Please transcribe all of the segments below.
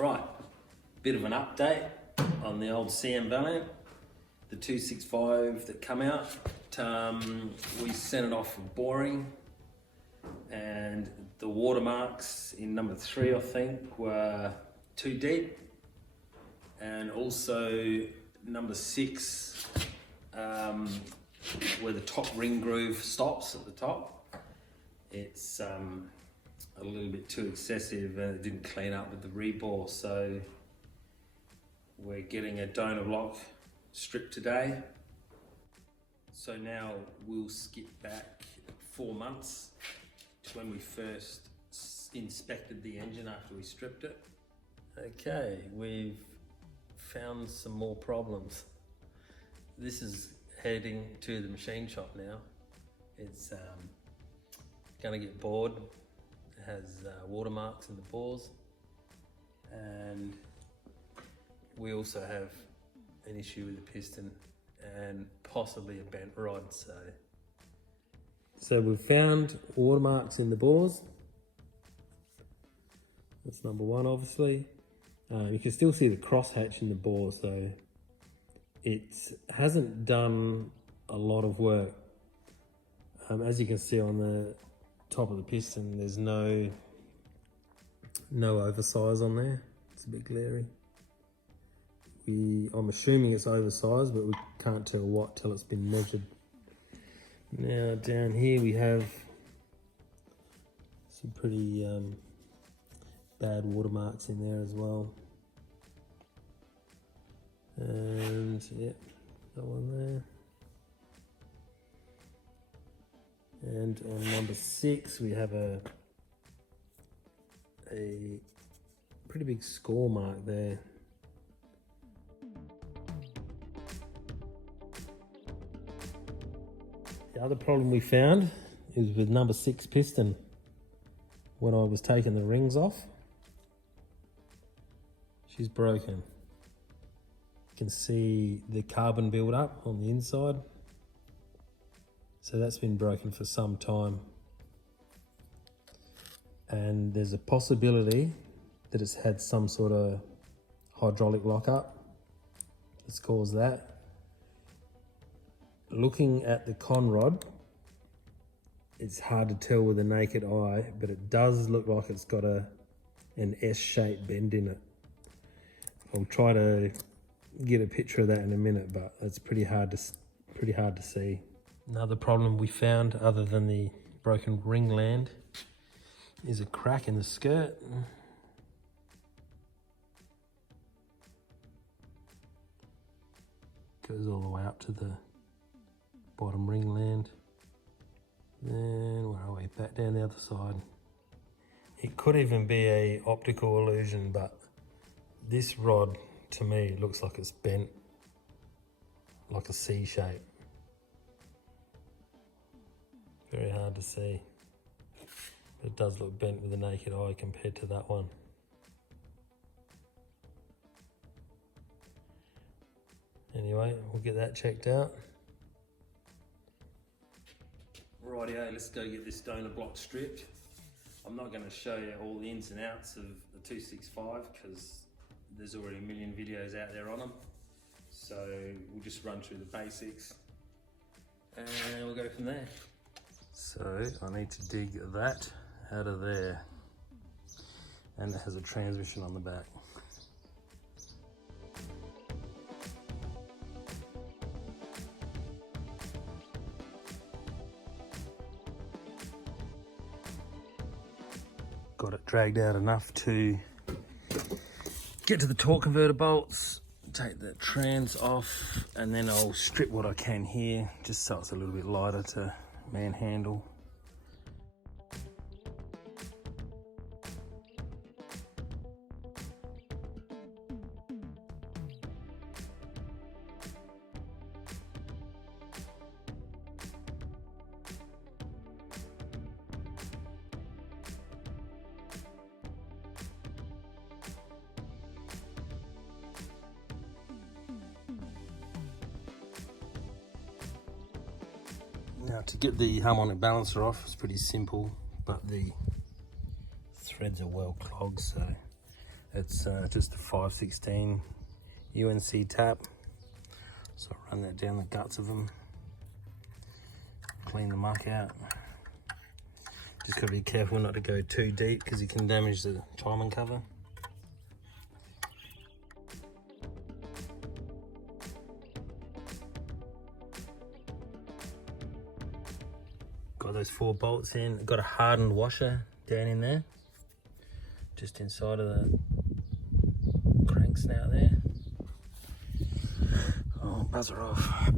Right, bit of an update on the old CM Valiant, the 265 that come out. We sent it off for boring, and the watermarks in number 3, I think, were too deep, and also number 6, where the top ring groove stops at the top. It's a little bit too excessive and it didn't clean up with the rebore, so we're getting a donor block strip today. So now we'll skip back 4 months to when we first inspected the engine after we stripped it. Okay, we've found some more problems. This is heading to the machine shop now. It's gonna get bored. It has watermarks in the bores, and we also have an issue with the piston and possibly a bent rod. So we've found watermarks in the bores. That's number 1, obviously. You can still see the crosshatch in the bore, so it hasn't done a lot of work. As you can see on the top of the piston, there's no oversize on there. It's a bit glary. I'm assuming it's oversized, but we can't tell what till it's been measured. Now down here we have some pretty bad watermarks in there as well. And yeah, that one there. And on number 6, we have a pretty big score mark there. The other problem we found is with number 6 piston. When I was taking the rings off, she's broken. You can see the carbon build up on the inside. So that's been broken for some time. And there's a possibility that it's had some sort of hydraulic lockup that's caused that. Looking at the con rod, it's hard to tell with the naked eye, but it does look like it's got an S-shaped bend in it. I'll try to get a picture of that in a minute, but it's pretty hard to see. Another problem we found, other than the broken ring land, is a crack in the skirt. Goes all the way up to the bottom ring land. Then where are we? Back down the other side. It could even be a optical illusion, but this rod to me looks like it's bent like a C shape. Very hard to see. But it does look bent with the naked eye compared to that one. Anyway, we'll get that checked out. Rightio, let's go get this donor block stripped. I'm not going to show you all the ins and outs of the 265 because there's already a million videos out there on them. So we'll just run through the basics and we'll go from there. So I need to dig that out of there, and it has a transmission on the back. Got it dragged out enough to get to the torque converter bolts, take the trans off, and then I'll strip what I can here just so it's a little bit lighter to manhandle. Now to get the harmonic balancer off, it's pretty simple, but the threads are well clogged, so It's just a 516 UNC tap. So I run that down the guts of them, clean the muck out. Just gotta be careful not to go too deep because you can damage the timing cover. Got those 4 bolts in. Got a hardened washer down in there, just inside of the crank snout there. Oh, buzzer off.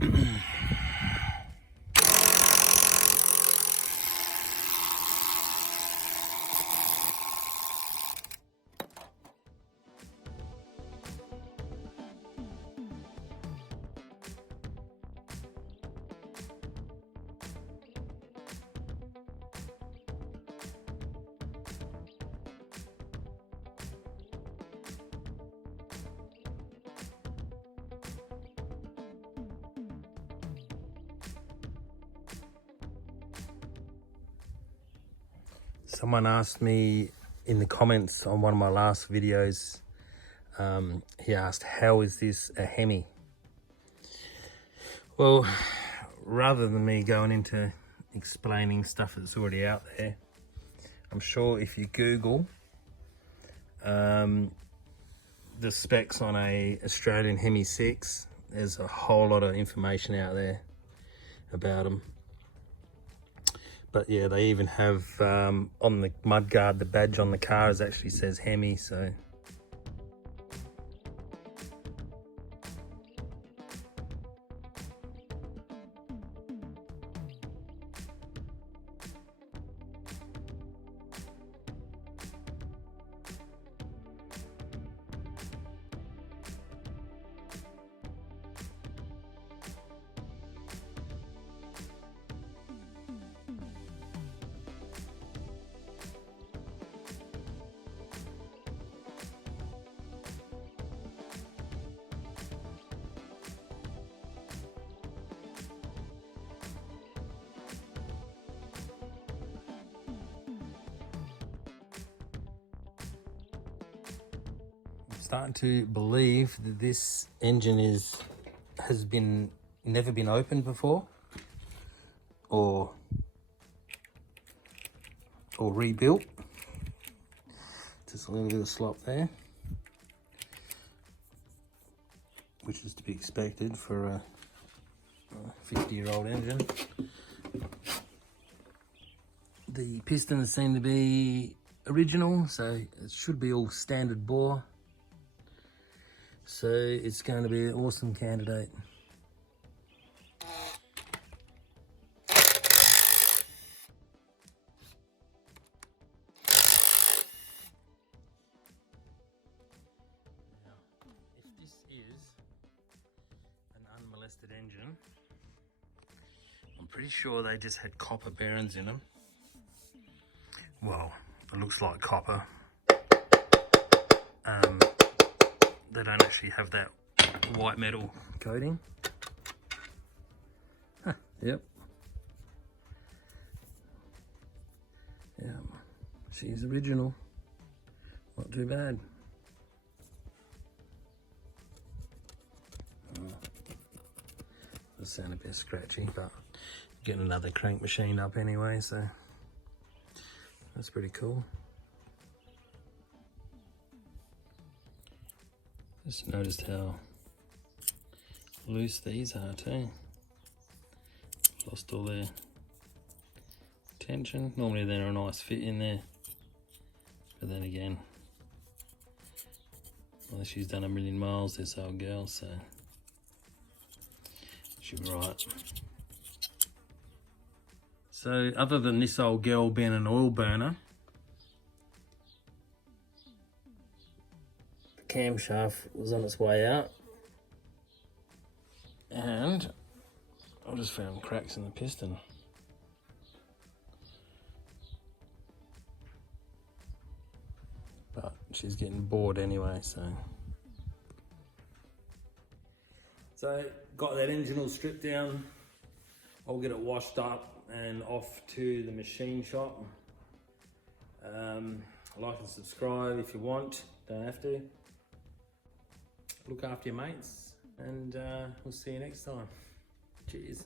Someone asked me in the comments on one of my last videos, he asked, how is this a Hemi? Well, rather than me going into explaining stuff that's already out there, I'm sure if you Google the specs on a Australian Hemi 6, there's a whole lot of information out there about them. But yeah, they even have on the mudguard, the badge on the car actually says Hemi, so. Starting to believe that this engine has never been opened before, or rebuilt. Just a little bit of slop there, which is to be expected for a 50-year-old engine. The pistons seem to be original, so it should be all standard bore. So it's going to be an awesome candidate. Now, if this is an unmolested engine, I'm pretty sure they just had copper bearings in them. Well, it looks like copper. They don't actually have that white metal coating. Huh, yep. Yeah, she's original. Not too bad. Oh, does sound a bit scratchy, but getting another crank machine up anyway, so that's pretty cool. Just noticed how loose these are too. Lost all their tension. Normally they're a nice fit in there, but then again, well, she's done 1,000,000 miles, this old girl, so she'll be right. So other than this old girl being an oil burner, camshaft was on its way out, and I just found cracks in the piston. But she's getting bored anyway, so got that engine all stripped down. I'll get it washed up and off to the machine shop. Like and subscribe if you want, don't have to. Look after your mates, and we'll see you next time. Cheers.